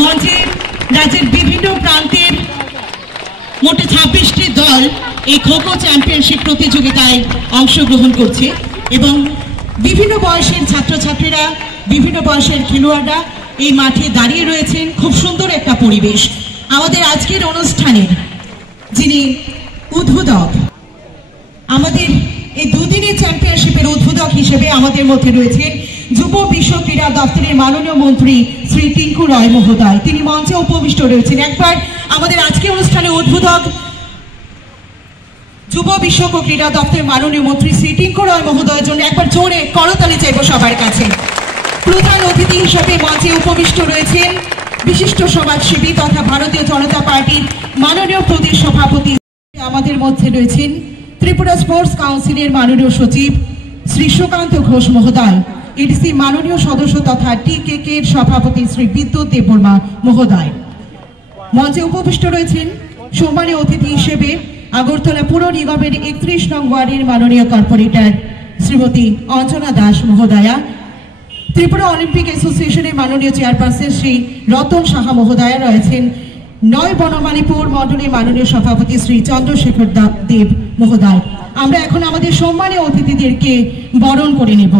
মঞ্চে রাজ্যের বিভিন্ন প্রান্তের মোট 26টি দল এই খো-খো চ্যাম্পিয়নশিপ প্রতিযোগিতায় অংশগ্রহণ করছে এবং বিভিন্ন বয়সের ছাত্রছাত্রীরা, বিভিন্ন বয়সের খেলোয়াড়রা এই মাঠে দাঁড়িয়ে রয়েছেন। খুব সুন্দর একটা পরিবেশ। আমাদের আজকের অনুষ্ঠানের যিনি উদ্বোধক, আমাদের এই দুদিনের চ্যাম্পিয়নশিপের উদ্বোধক হিসেবে আমাদের মধ্যে রয়েছেন যুব বিশ্ব ক্রীড়া দপ্তরের মাননীয় মন্ত্রী শ্রী টিঙ্কু রয় মহোদয়। তিনি মঞ্চে উপবিষ্ট রয়েছেন। একবার আমাদের আজকের অনুষ্ঠানে উদ্বোধক যুব বিশ্ব ক্রীড়া দপ্তরের মাননীয় মন্ত্রী শ্রী টিঙ্কু রয় মহোদয়ের জন্য একবার জোরে করতালি চাইব সবার কাছে। প্রধান অতিথি হিসেবে মঞ্চে উপবিষ্ট রয়েছেন বিশিষ্ট সমাজসেবী তথা ভারতীয় জনতা পার্টির মাননীয় প্রদেশ সভাপতি। আমাদের মধ্যে রয়েছেন ত্রিপুরা স্পোর্টস কাউন্সিলের মাননীয় সচিব শ্রী সুকান্ত ঘোষ মহোদয়, ইডিসি মাননীয় সদস্য তথা টিকেকে এর সভাপতি শ্রী বিদ্যুৎ দেববর্মা মহোদয়। মঞ্চে উপবিষ্ট রয়েছেন সম্মানীয় অতিথি হিসেবে আগরতলা পুর নিগমের 31 নং ওয়ার্ডের মাননীয় কর্পোরেটর শ্রীমতী অঞ্জনা দাস মহোদয়া, ত্রিপুরা অলিম্পিক অ্যাসোসিয়েশনের মাননীয় চেয়ারপারসন শ্রী রতন সাহা মহোদয়া রয়েছেন, নয় বনমালীপুর মন্ডলের মাননীয় সভাপতি শ্রী চন্দ্রশেখর দেব মহোদয়। আমরা এখন আমাদের সম্মানীয় অতিথিদেরকে বরণ করে নেব।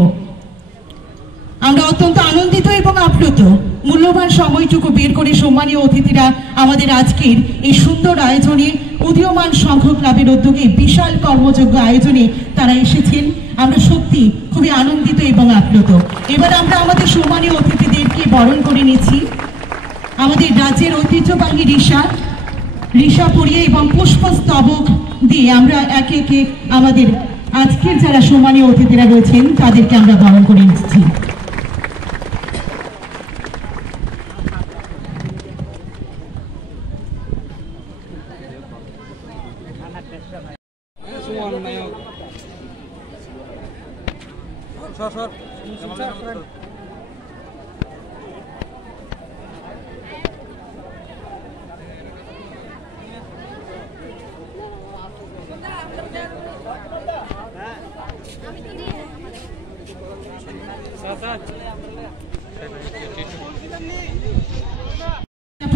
আমরা অত্যন্ত আনন্দিত এবং আপ্লুত। মূল্যবান সময়টুকু বের করে সম্মানীয় অতিথিরা আমাদের আজকের এই সুন্দর আয়োজনে, উদীয়মান সংঘ ক্লাবের উদ্যোগে বিশাল কর্মযজ্ঞ আয়োজনে তারা এসেছেন। আমরা সত্যি খুবই আনন্দিত এবং আপ্লুত। এবার আমরা আমাদের সম্মানীয় অতিথিদেরকে বরণ করে নিচ্ছি। আমাদের রাজ্যের ঐতিহ্যবাহী ঋষা পরিয়ে এবং পুষ্পস্তবক দিয়ে আমরা একে একে আমাদের আজকের যারা সম্মানীয় অতিথিরা রয়েছেন তাদেরকে আমরা বরণ করে নিচ্ছি।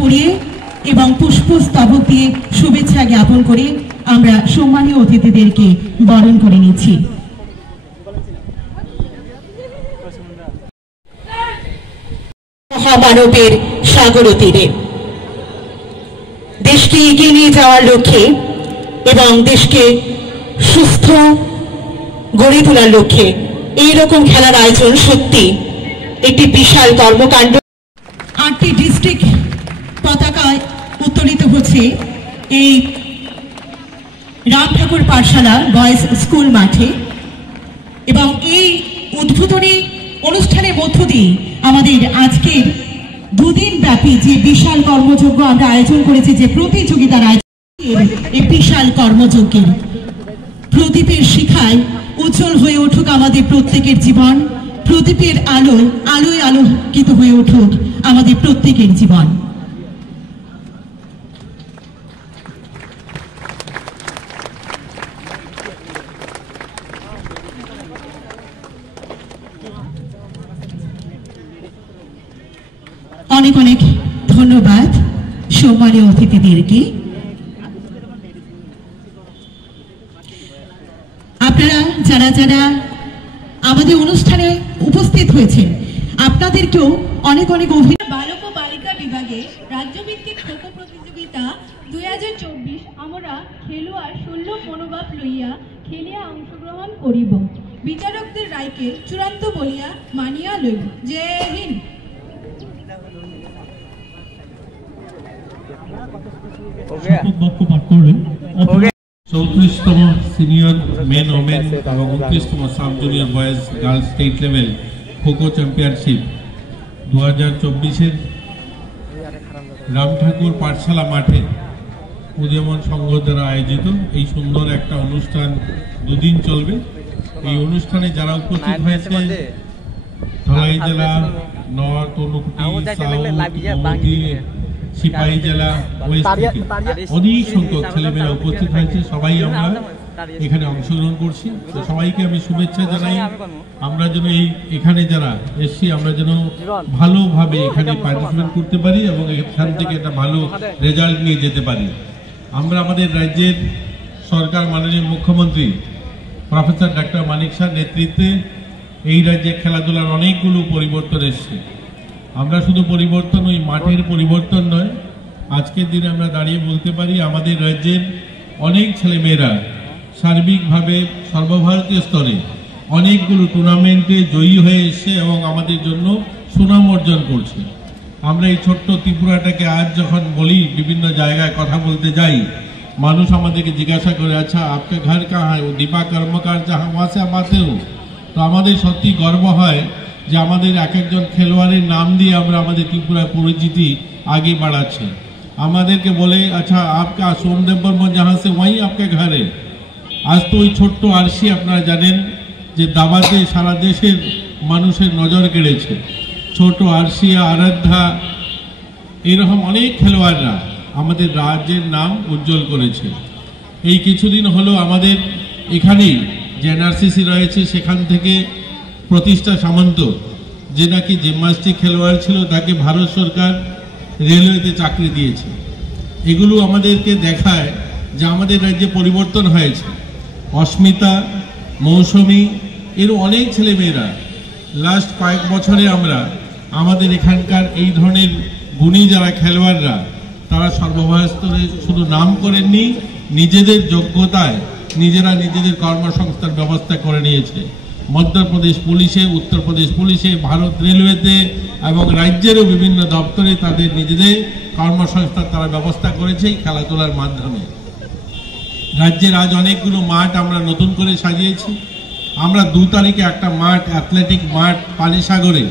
পরিয়ে এবং পুষ্পস্তবক দিয়ে শুভেচ্ছা জ্ঞাপন করে আমরা সম্মানীয় অতিথিদেরকে বরণ করে নিচ্ছি। মহামানবের সাগর তীরে দেশকে এগিয়ে নিয়ে যাওয়ার লক্ষ্যে এবং দেশকে সুস্থ গড়ে তোলার লক্ষ্যে এইরকম খেলার আয়োজন সত্যি একটি বিশাল কর্মকাণ্ড। 8টি ডিস্ট্রিক্ট পতাকায় উত্তোলিত হচ্ছে এই রাম ঠাকুর পাঠশালা বয়েজ স্কুল মাঠে এবং এই উদ্বোধনী অনুষ্ঠানের মধ্য দিয়ে আমাদের আজকের দুদিন ব্যাপী যে বিশাল কর্মযজ্ঞ আমরা আয়োজন করেছি, যে প্রতিযোগিতার আয়োজন, এই বিশাল কর্মযজ্ঞের প্রদীপের শিখায় উজ্জ্বল হয়ে উঠুক আমাদের প্রত্যেকের জীবন, প্রদীপের আলোয় আলোয় আলোকিত হয়ে উঠুক আমাদের প্রত্যেকের জীবন। অনেক অনেক ধন্যবাদ সম্মানীয় অতিথিদেরকে। আপনারা যারা যারা আমাদের অনুষ্ঠানে উপস্থিত হয়েছেন আপনাদেরকেও অনেক অনেক অভিনন্দন। বালক ও বালিকা বিভাগে রাজ্যভিত্তিক খো-খো প্রতিযোগিতা 2024 আমরা খেলোয়াড় 16 মনোভাব লইয়া খেলিয়া অংশগ্রহণ করিব। বিচারকদের রায়কে চূড়ান্ত বলিয়া মানিয়া লইব। জয় হিন্দ। 34তম সিনিয়র মেন ওমেন এবং 29তম sub junior boys girls state level kho kho championship 2024-এর রাম ঠাকুর পাঠশালা মাঠে উদীয়মান সংঘ দ্বারা আয়োজিত এই সুন্দর একটা অনুষ্ঠান দুদিন চলবে। এই অনুষ্ঠানে যারা উপস্থিত হয়েছে ধলাই জেলা, নর্থ, অনুকুটি, সাউথ, সিপাহী জেলা, ওয়েস্ট থেকে অনেক সংখ্যক ছেলেমেয়েরা উপস্থিত হয়েছে। সবাই আমরা এখানে অংশগ্রহণ করছি। তো সবাইকে আমি শুভেচ্ছা জানাই। আমরা যেন এখানে যারা এসছি আমরা যেন ভালোভাবে এখানে পার্টিসিপেট করতে পারি এবং এখান থেকে একটা ভালো রেজাল্ট নিয়ে যেতে পারি। আমরা আমাদের রাজ্যের সরকার মাননীয় মুখ্যমন্ত্রী প্রফেসর ডক্টর মানিক শাহর নেতৃত্বে এই রাজ্যে খেলাধুলার অনেকগুলো পরিবর্তন এসছে। আমরা শুধু পরিবর্তন ওই মাঠের পরিবর্তন নয়, আজকের দিনে আমরা দাঁড়িয়ে বলতে পারি আমাদের রাজ্যের অনেক ছেলেমেয়েরা সার্বিকভাবে সর্বভারতীয় স্তরে অনেকগুলো টুর্নামেন্টে জয়ী হয়ে এসছে এবং আমাদের জন্য সুনাম অর্জন করছে। আমরা এই ছোট্ট ত্রিপুরাটাকে আজ যখন বলি, বিভিন্ন জায়গায় কথা বলতে যাই, মানুষ আমাদেরকে জিজ্ঞাসা করে, আচ্ছা আপকে ঘর কাহা হয়? দীপা কর্মকার যাহা ওয়াসে আমাতেও। তো আমাদের সত্যি গর্ব হয় যে আমাদের এক একজন খেলোয়াড়ের নাম দিয়ে আমরা আমাদের ত্রিপুরার পরিচিতি আগে বাড়াচ্ছি। আমাদেরকে বলে, আচ্ছা আপকা সোমদেব বর্মা যাহা সে ওয়াই আপকে ঘরে। আজ তো ওই ছোট্ট আরশি আপনারা জানেন যে দাবাতে সারা দেশের মানুষের নজর কেড়েছে। ছোট আরশিয়া, আরাধ্যা, এরকম অনেক খেলোয়াড়রা আমাদের রাজ্যের নাম উজ্জ্বল করেছে। এই কিছুদিন হলো আমাদের এখানেই যে এনআরসিসি রয়েছে সেখান থেকে প্রতিষ্ঠা সামন্ত, যে নাকি জিমন্যাস্টিক খেলোয়াড় ছিল, তাকে ভারত সরকার রেলওয়েতে চাকরি দিয়েছে। এগুলো আমাদেরকে দেখায় যে আমাদের রাজ্যে পরিবর্তন হয়েছে। অস্মিতা, মৌসুমী, এর অনেক ছেলেমেয়েরা লাস্ট কয়েক বছরে আমরা আমাদের এখানকার এই ধরনের গুণী যারা খেলোয়াড়রা, তারা সর্বভারতীয় স্তরে শুধু নাম করেননি, নিজেদের যোগ্যতায় নিজেরা নিজেদের কর্মসংস্থান ব্যবস্থা করে নিয়েছে। মধ্যপ্রদেশ পুলিশে, উত্তরপ্রদেশ পুলিশে, ভারত রেলওয়েতে এবং রাজ্যেরও বিভিন্ন দপ্তরে তাদের নিজেদের কর্মসংস্থান তারা ব্যবস্থা করেছে এই খেলাধুলার মাধ্যমে। রাজ্যের আজ অনেকগুলো মাঠ আমরা নতুন করে সাজিয়েছি। আমরা 2 তারিখে একটা মাঠ, অ্যাথলেটিক মাঠ পানিসাগরে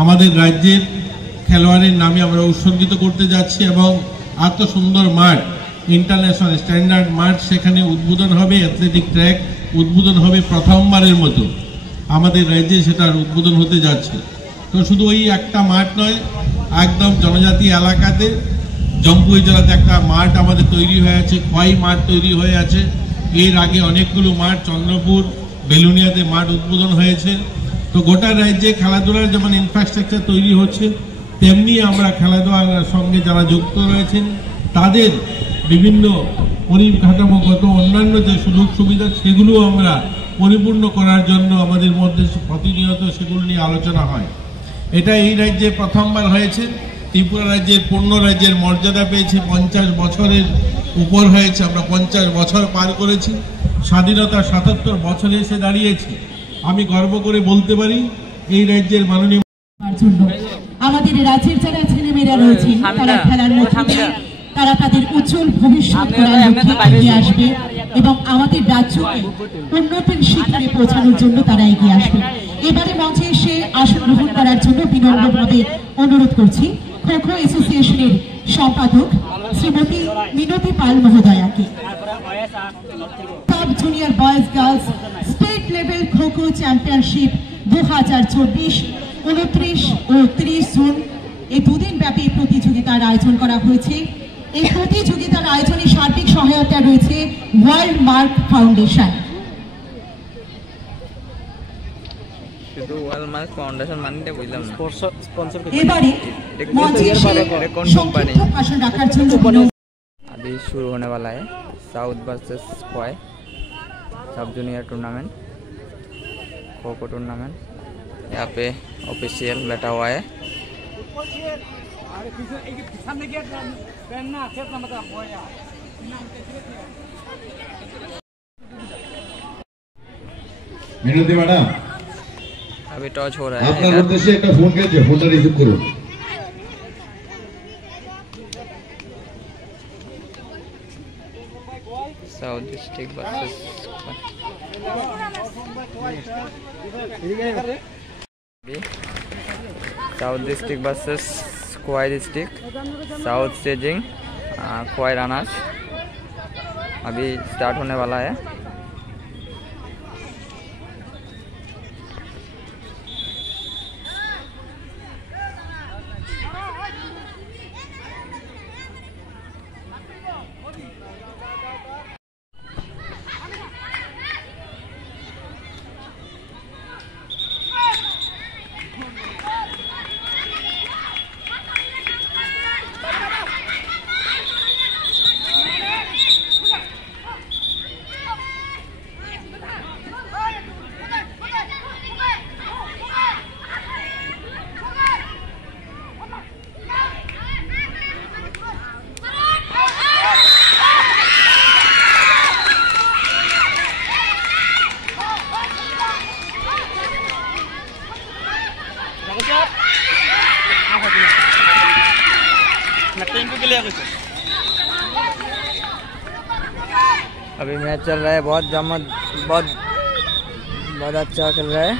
আমাদের রাজ্যের খেলোয়াড়ের নামে আমরা উৎসর্গিত করতে যাচ্ছি এবং এত সুন্দর মাঠ, ইন্টারন্যাশনাল স্ট্যান্ডার্ড মাঠ, সেখানে উদ্বোধন হবে। অ্যাথলেটিক ট্র্যাক উদ্বোধন হবে প্রথমবারের মতো আমাদের রাজ্যে, সেটার উদ্বোধন হতে যাচ্ছে। তো শুধু ওই একটা মাঠ নয়, একদম জনজাতি এলাকাতে জম্পুই জেলাতে একটা মাঠ আমাদের তৈরি হয়ে আছে, খোয়াই মাঠ তৈরি হয়ে আছে। এর আগে অনেকগুলো মাঠ চন্দ্রপুর, বেলুনিয়াতে মাঠ উদ্বোধন হয়েছে। তো গোটা রাজ্যে খেলাধুলার যেমন ইনফ্রাস্ট্রাকচার তৈরি হচ্ছে, তেমনি আমরা খেলাধুলার সঙ্গে যারা যুক্ত রয়েছেন তাদের বিভিন্ন পরিকাঠামোগত অন্যান্য যে সুযোগ সুবিধা, সেগুলো আমরা পরিপূর্ণ করার জন্য আমাদের মধ্যে প্রতিনিয়ত সেগুলো নিয়ে আলোচনা হয়। এটা এই রাজ্যে প্রথমবার হয়েছে। ত্রিপুরা রাজ্যের পূর্ণ রাজ্যের মর্যাদা পেয়েছে, 50 বছরের উপর হয়েছে। আমরা 50 বছর পার করেছি, স্বাধীনতা 77 বছরে এসে দাঁড়িয়েছি। আমি গর্ব করে বলতে পারি এই রাজ্যের মাননীয় আমাদের রাজ্যের যারা ছেলেমেয়েরা রয়েছেন তারা খেলার মধ্যে দিয়ে তারা তাদের উজ্জ্বল ভবিষ্যৎ করার লক্ষ্যে এগিয়ে আসবে এবং আমাদের রাজ্যকে উন্নতির শিখরে পৌঁছানোর জন্য তারা এগিয়ে আসবে। এবারে মঞ্চে এসে আসন গ্রহণ করার জন্য বিনম্রভাবে অনুরোধ করছি খো খো অ্যাসোসিয়েশনের সম্পাদক শ্রীমতী মিনতি পাল মহোদয়াকে। Sub junior boys girls state level kho kho championship 2024 29 ও 30 জুন এই 2 দিন ব্যাপী প্রতিযোগিতার আয়োজন করা হয়েছে। এই প্রতিযোগিতার আয়োজনে সার্বিক সহায়তা রয়েছে ওয়ার্ল্ড মার্ক ফাউন্ডেশন। এবারে মঞ্চে এসে সংক্ষিপ্ত ভাষণ রাখার জন্য अभी शुरू होने वाला है साउथ वर्सेस खोए सब junior tournament, kho kho tournament. यहाँ पे ऑफिशियल बैठा हुआ है। মিনতি ম্যাডাম, अभी टॉच हो रहा আপনার है। উদ্দেশ্যে একটা ফোন গেছে, ফোনটা রিসিভ করুন। South district versus south district versus खोए डिस्ट्रिक्ट, साउथ स्टेजिंग खोए रनर्स अभी स्टार्ट होने वाला है। अभी मैच चल रहा है, बहुत अच्छा खेल रहा है।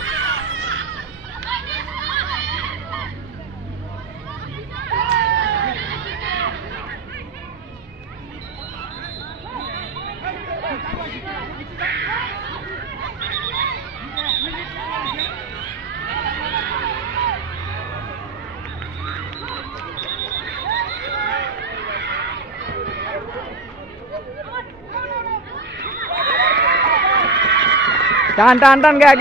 टान गया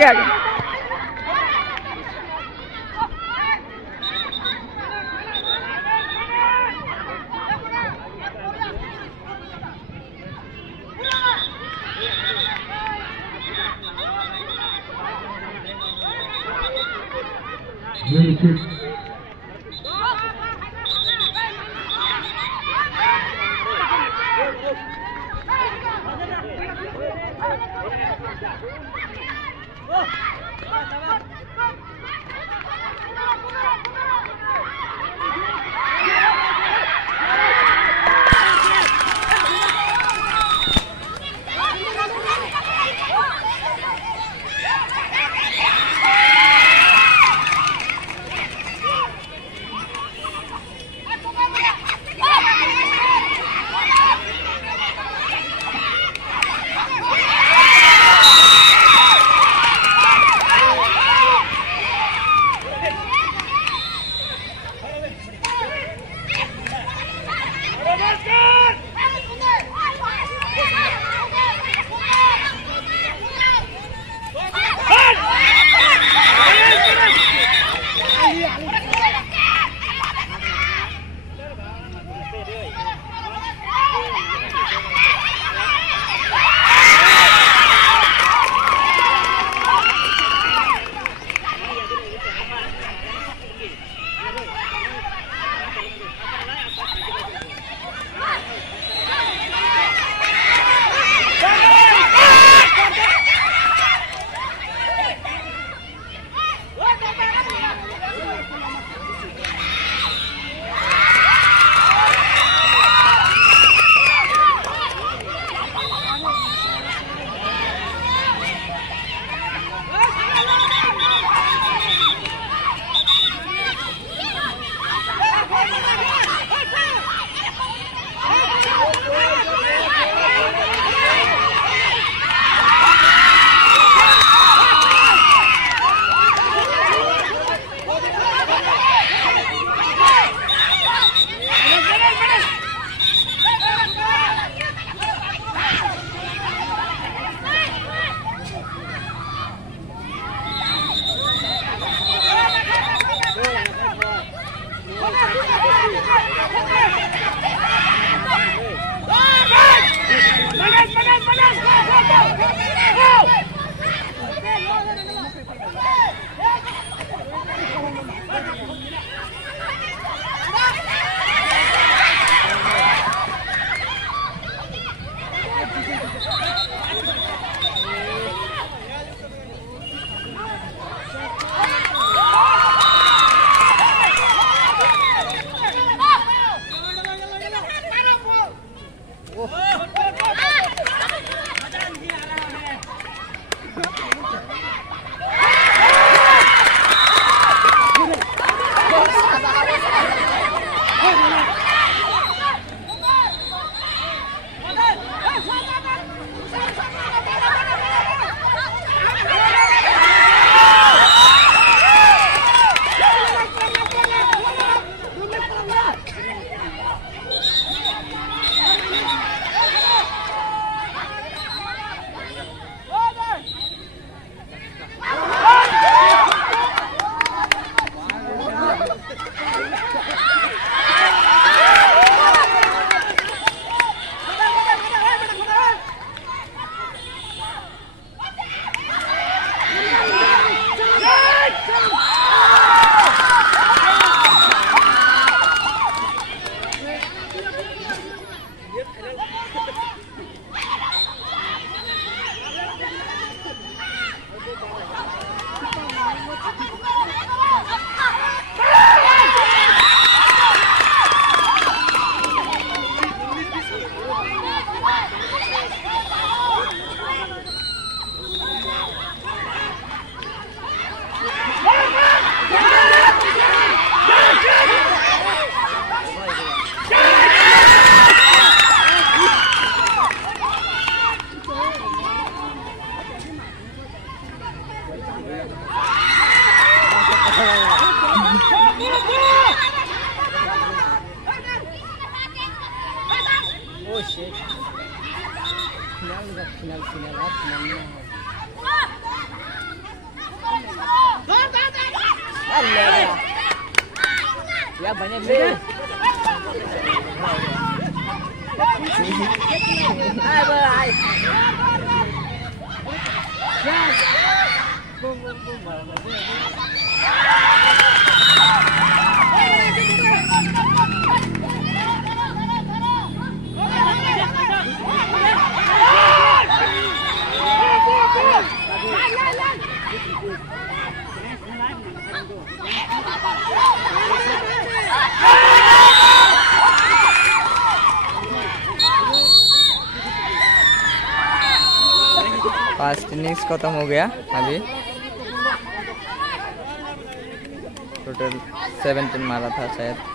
Ya banyak deh. Hai bye. First innings खत्म हो गया। अभी टोटल 17 मारा था शायद।